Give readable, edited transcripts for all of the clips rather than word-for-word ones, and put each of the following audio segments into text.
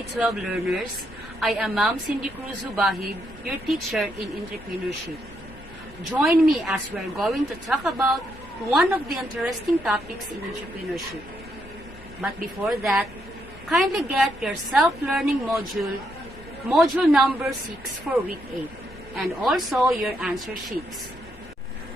grade 12 learners. I am Ma'am Cindy Cruz Zubahib, your teacher in Entrepreneurship. Join me as we are going to talk about one of the interesting topics in entrepreneurship. But before that, kindly get your self-learning module number 6 for week 8, and also your answer sheets.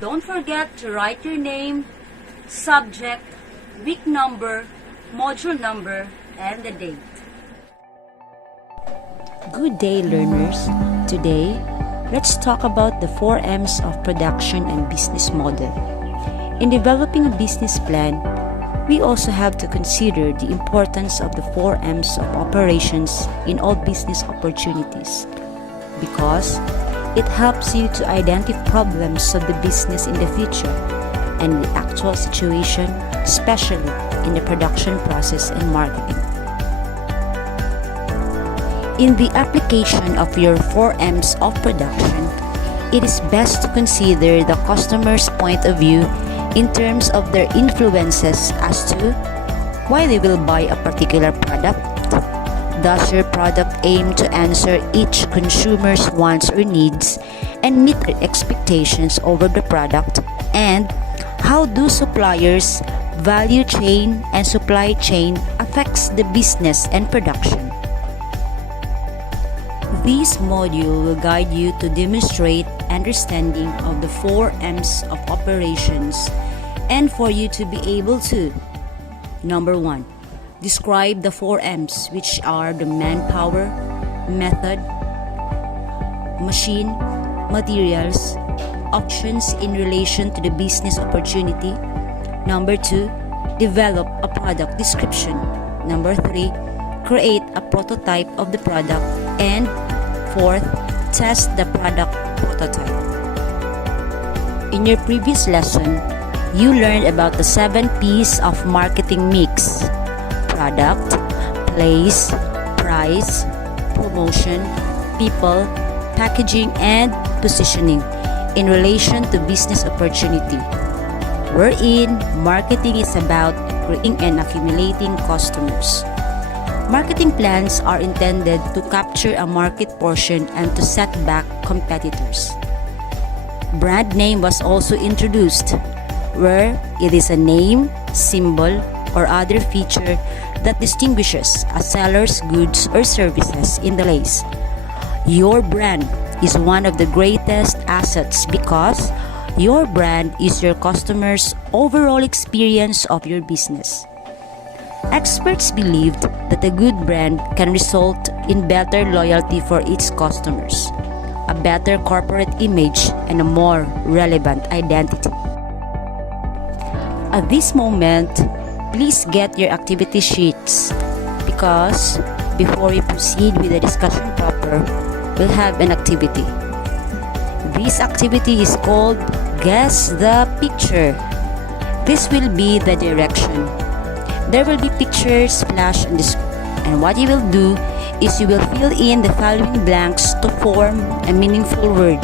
Don't forget to write your name, subject, week number, module number, and the date. Good day, learners. Today, let's talk about the 4M's of production and business model. In developing a business plan, we also have to consider the importance of the 4M's of operations in all business opportunities, because it helps you to identify problems of the business in the future and the actual situation, especially in the production process and marketing. In the application of your 4M's of production, it is best to consider the customer's point of view in terms of their influences as to why they will buy a particular product. Does your product aim to answer each consumer's wants or needs and meet their expectations over the product? And how do suppliers, value chain, and supply chain affects the business and production? This module will guide you to demonstrate understanding of the 4M's of operations and for you to be able to: number 1, describe the 4M's, which are the manpower, method, machine, materials, options in relation to the business opportunity. Number 2, develop a product description. Number 3, create a prototype of the product. And 4th, test the product prototype. In your previous lesson, you learned about the 7 P's of marketing mix: product, place, price, promotion, people, packaging, and positioning in relation to business opportunity, wherein marketing is about creating and accumulating customers. Marketing plans are intended to capture a market portion and to set back competitors. Brand name was also introduced, where it is a name, symbol, or other feature that distinguishes a seller's goods or services in the place. Your brand is one of the greatest assets because your brand is your customer's overall experience of your business. Experts believed that a good brand can result in better loyalty for its customers, a better corporate image, and a more relevant identity. At this moment, please get your activity sheets, because before we proceed with the discussion proper, we'll have an activity. This activity is called Guess the Picture. This will be the direction. There will be pictures flashed on the screen, and what you will do is you will fill in the following blanks to form a meaningful word.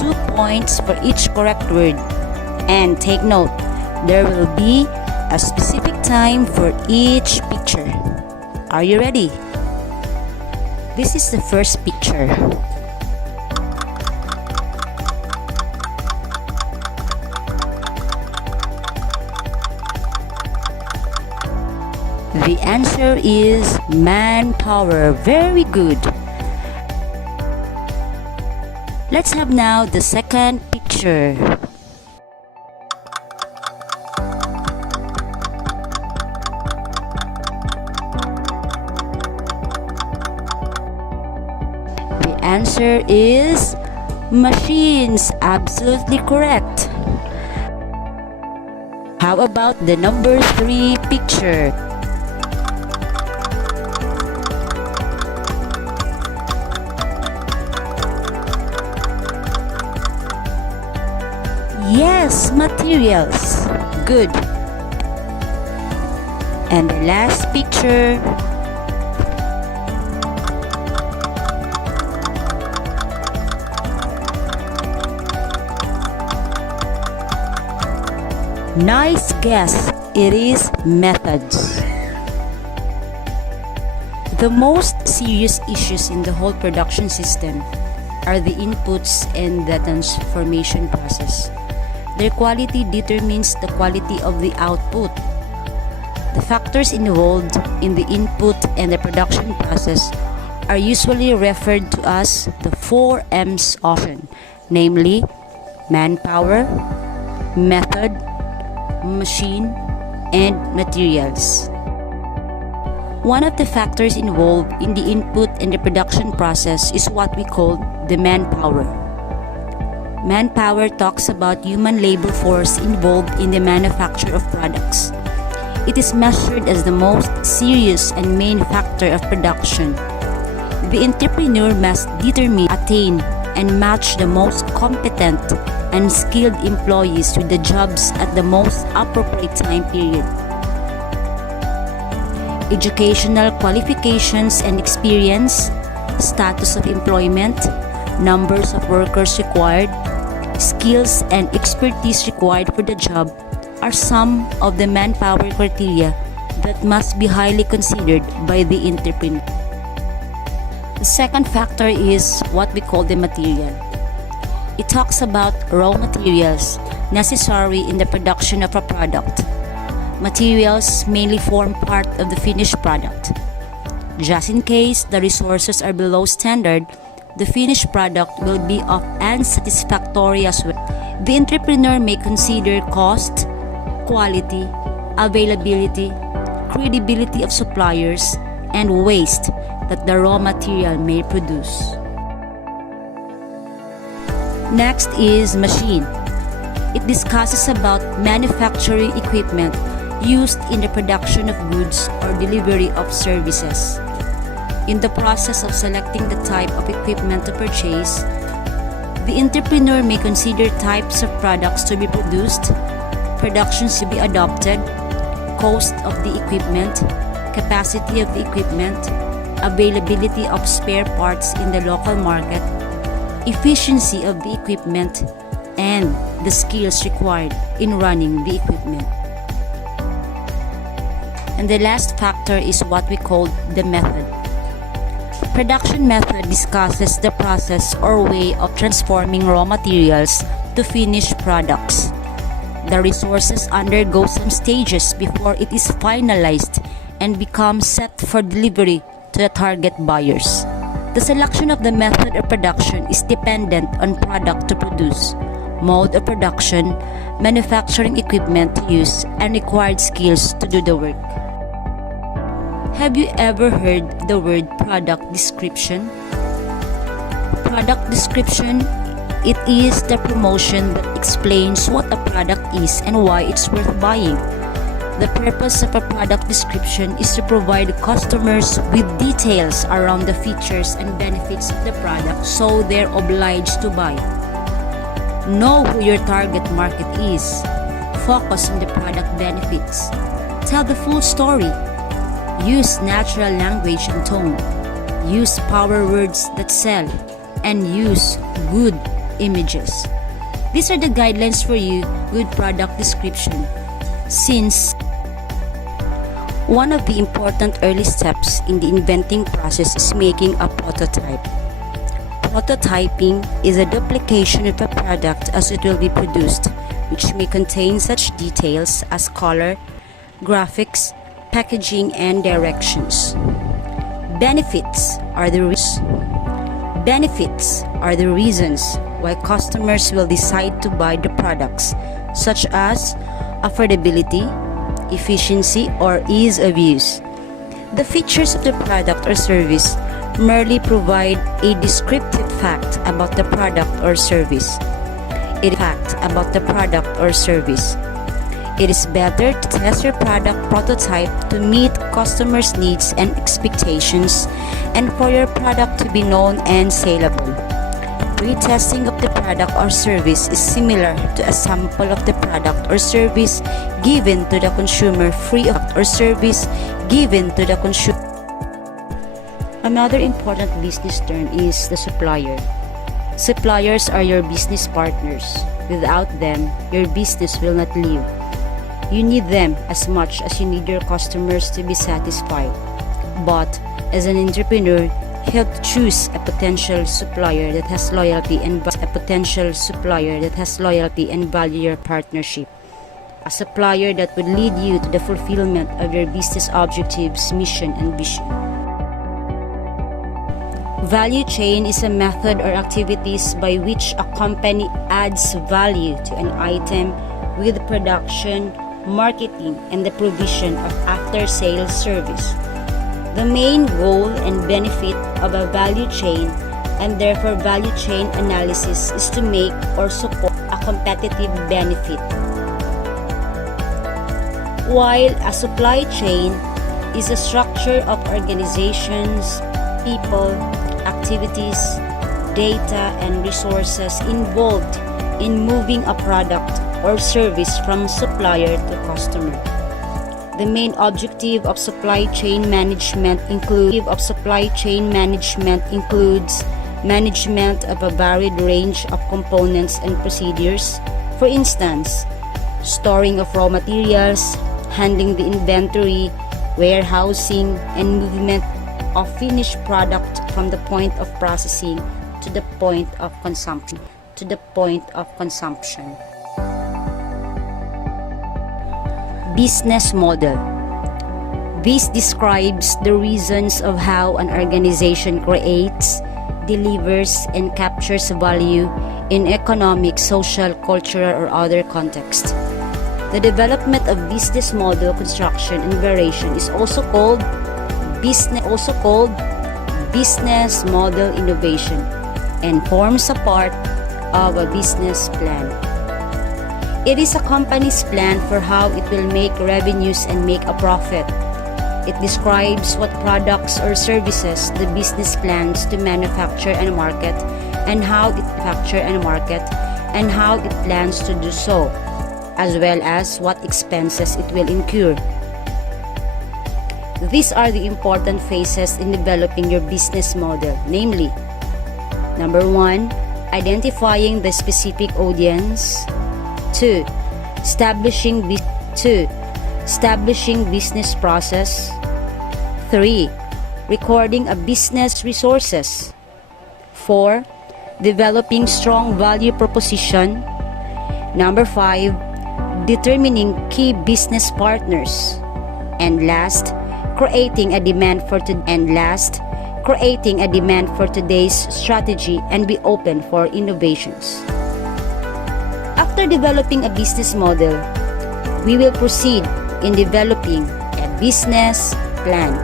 2 points for each correct word. And take note, there will be a specific time for each picture. Are you ready? This is the first picture. The answer is manpower. Very good. Let's have now the second picture. The answer is machines. Absolutely correct. How about the number 3 picture? Yes, materials. Good. And the last picture. Nice guess. It is methods. The most serious issues in the whole production system are the inputs and the transformation process. Their quality determines the quality of the output. The factors involved in the input and the production process are usually referred to as the 4M's option, namely manpower, method, machine, and materials. One of the factors involved in the input and the production process is what we call the manpower. Manpower talks about human labor force involved in the manufacture of products. It is measured as the most serious and main factor of production. The entrepreneur must determine, attain, and match the most competent and skilled employees with the jobs at the most appropriate time period. Educational qualifications and experience, status of employment, numbers of workers required, skills and expertise required for the job are some of the manpower criteria that must be highly considered by the entrepreneur. The second factor is what we call the material. It talks about raw materials necessary in the production of a product. Materials mainly form part of the finished product. Just in case the resources are below standard, the finished product will be of unsatisfactory as well. The entrepreneur may consider cost, quality, availability, credibility of suppliers, and waste that the raw material may produce. Next is machine. It discusses about manufacturing equipment used in the production of goods or delivery of services. In the process of selecting the type of equipment to purchase, the entrepreneur may consider types of products to be produced, productions to be adopted, cost of the equipment, capacity of the equipment, availability of spare parts in the local market, efficiency of the equipment, and the skills required in running the equipment. And the last factor is what we call the method. Production method discusses the process or way of transforming raw materials to finished products. The resources undergo some stages before it is finalized and becomes set for delivery to the target buyers. The selection of the method of production is dependent on product to produce, mode of production, manufacturing equipment to use, and required skills to do the work. Have you ever heard the word product description? Product description, it is the promotion that explains what a product is and why it's worth buying. The purpose of a product description is to provide customers with details around the features and benefits of the product so they're obliged to buy. Know who your target market is. Focus on the product benefits. Tell the full story. Use natural language and tone. Use power words that sell. And use good images. These are the guidelines for you, good product description. Since one of the important early steps in the inventing process is making a prototype. Prototyping is a duplication of a product as it will be produced, which may contain such details as color, graphics, packaging, and directions. Benefits are the reasons why customers will decide to buy the products, such as affordability, efficiency, or ease of use. The features of the product or service merely provide a descriptive fact about the product or service. It is better to test your product prototype to meet customers' needs and expectations and for your product to be known and saleable. Pre-testing of the product or service is similar to a sample of the product or service given to the consumer free of Another important business term is the supplier. Suppliers are your business partners. Without them, your business will not live. You need them as much as you need your customers to be satisfied. but as an entrepreneur, you have to choose a potential supplier that has loyalty and value your partnership. A supplier that would lead you to the fulfillment of your business objectives, mission, and vision. Value chain is a method or activities by which a company adds value to an item with production, marketing, and the provision of after-sales service. The main goal and benefit of a value chain, and therefore value chain analysis, is to make or support a competitive benefit. While a supply chain is a structure of organizations, people, activities, data, and resources involved in moving a product or service from supplier to customer. The main objective of supply chain management includes management of a varied range of components and procedures. For instance, storing of raw materials, handling the inventory, warehousing, and movement of finished product from the point of processing to the point of consumption. Business model. This describes the reasons of how an organization creates, delivers, and captures value in economic, social, cultural, or other context. The development of business model construction and variation is also called business model innovation and forms a part of a business plan. It is a company's plan for how it will make revenues and make a profit. It describes what products or services the business plans to manufacture and market, and how it plans to do so, as well as what expenses it will incur. These are the important phases in developing your business model, namely: number 1, identifying the specific audience. 2. Establishing business process. 3. Recording a business resources. 4. Developing strong value proposition. Number 5. Determining key business partners. And last, creating a demand for today's strategy and be open for innovations. After developing a business model, we will proceed in developing a business plan.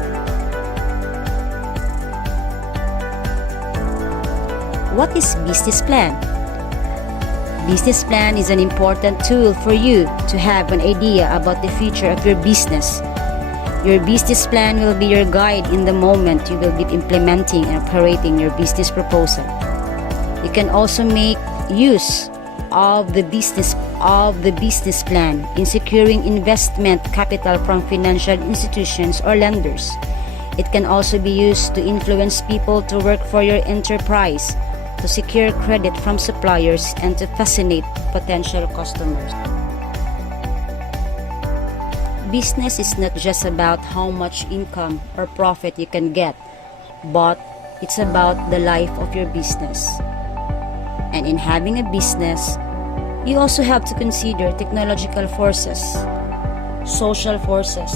What is business plan? Business plan is an important tool for you to have an idea about the future of your business. Your business plan will be your guide in the moment you will be implementing and operating your business proposal. You can also make use of the business plan in securing investment capital from financial institutions or lenders. It can also be used to influence people to work for your enterprise, to secure credit from suppliers, and to fascinate potential customers. Business is not just about how much income or profit you can get, but it's about the life of your business. And in having a business, you also have to consider technological forces, social forces,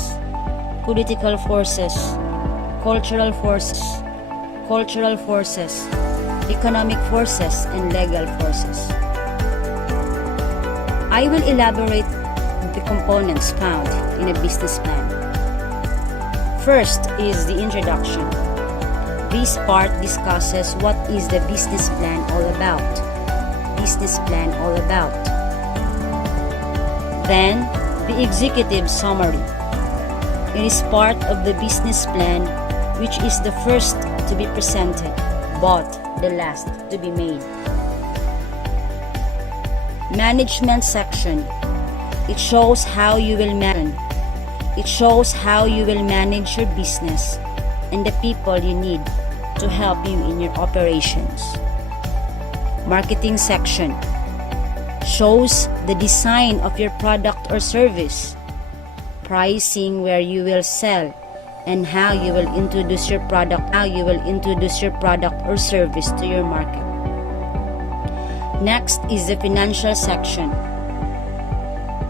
political forces, cultural forces, economic forces, and legal forces. I will elaborate the components found in a business plan. First is the introduction. This part discusses what is the business plan all about. Then, the executive summary. It is part of the business plan, which is the first to be presented, but the last to be made. Management section. It shows how you will manage your business and the people you need to help you in your operations. Marketing section shows the design of your product or service, pricing where you will sell, and how you will introduce your product or service to your market. Next is the financial section.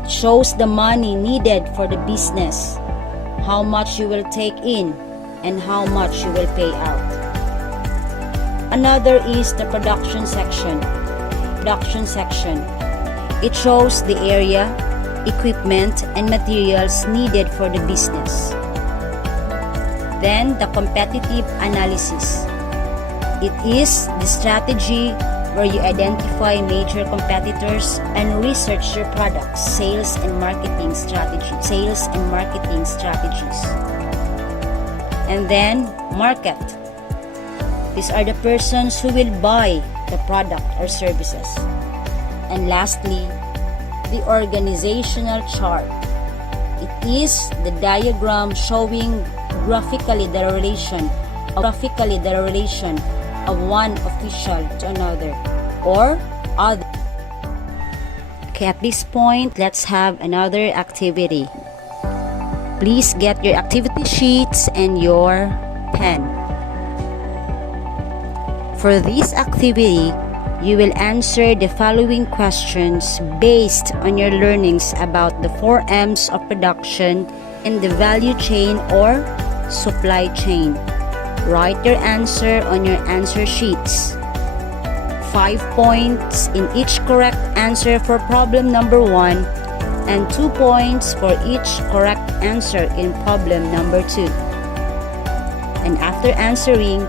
It shows the money needed for the business, how much you will take in, and how much you will pay out. Another is the production section. It shows the area, equipment, and materials needed for the business. Then the competitive analysis. It is the strategy where you identify major competitors and research your products, sales and marketing strategies. And then market. These are the persons who will buy the product or services. And lastly, the organizational chart. It is the diagram showing graphically the relation of one official to another or other. Okay, at this point, let's have another activity. Please get your activity sheets and your pen. For this activity, you will answer the following questions based on your learnings about the 4M's of production in the value chain or supply chain. Write your answer on your answer sheets. 5 points in each correct answer for problem number 1 and 2 points for each correct answer in problem number 2. And after answering,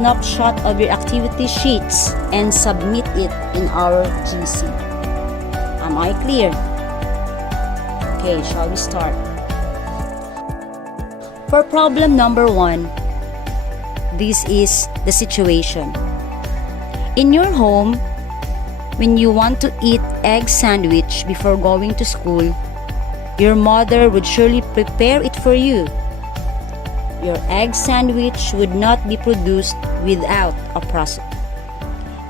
snapshot of your activity sheets and submit it in our GC. Am I clear? Okay, shall we start? For problem number 1, this is the situation. In your home, when you want to eat egg sandwich before going to school, your mother would surely prepare it for you. Your egg sandwich would not be produced without a process.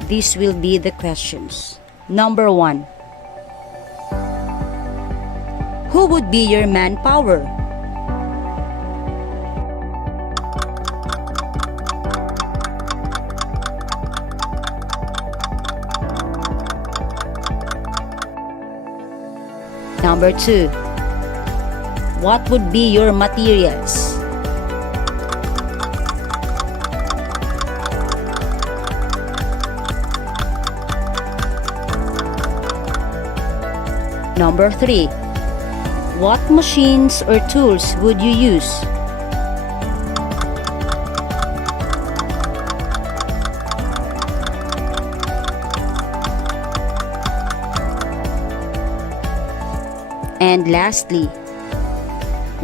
These will be the questions. Number 1. Who would be your manpower? Number 2. What would be your materials? Number 3. What machines or tools would you use? And lastly,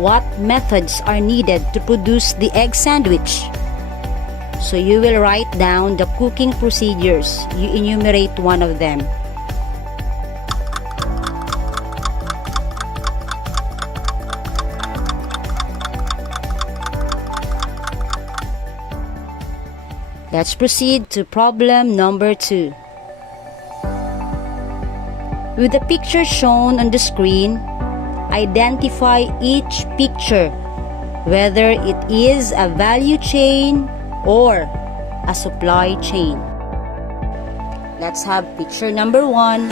what methods are needed to produce the egg sandwich? So you will write down the cooking procedures. You enumerate one of them. Let's proceed to problem number 2. With the picture shown on the screen, identify each picture, whether it is a value chain or a supply chain. Let's have picture number 1.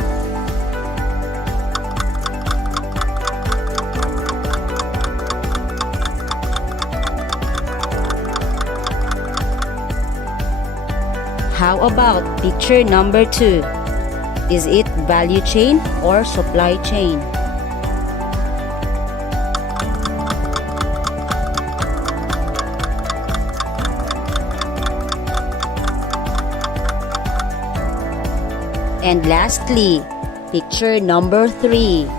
How about picture number 2? Is it value chain or supply chain? And lastly, picture number 3.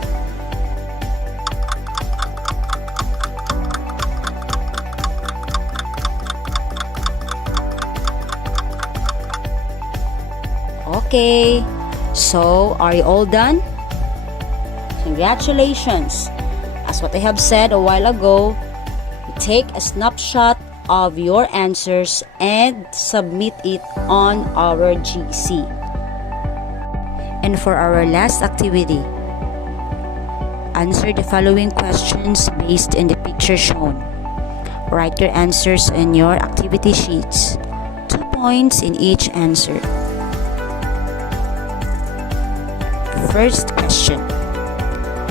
Okay, so are you all done? Congratulations! As what I have said a while ago, take a snapshot of your answers and submit it on our GC. And for our last activity, answer the following questions based on the picture shown. Write your answers in your activity sheets. 2 points in each answer. First question.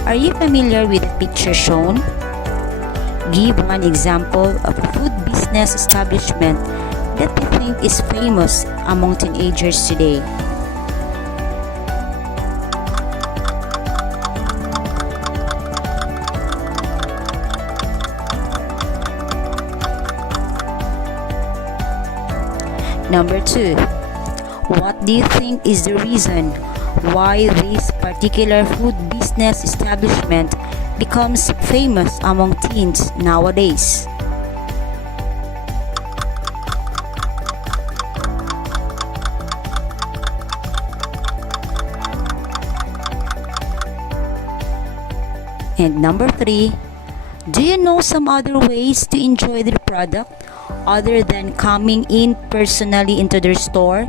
Are you familiar with the picture shown? Give one example of a food business establishment that you think is famous among teenagers today. Number 2. What do you think is the reason why this particular food business establishment becomes famous among teens nowadays? And number 3, do you know some other ways to enjoy their product other than coming in personally into their store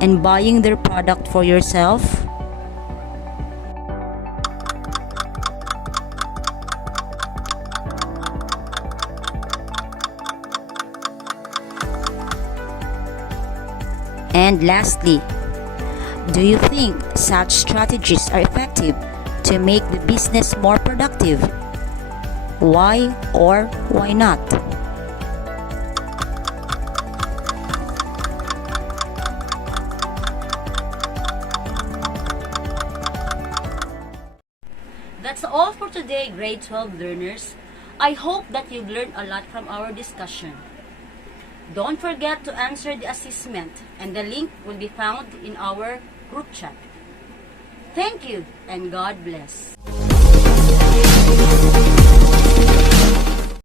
and buying their product for yourself? And lastly, do you think such strategies are effective to make the business more productive? Why or why not? That's all for today, grade 12 learners. I hope that you've learned a lot from our discussion. Don't forget to answer the assessment, and the link will be found in our group chat. Thank you, and God bless.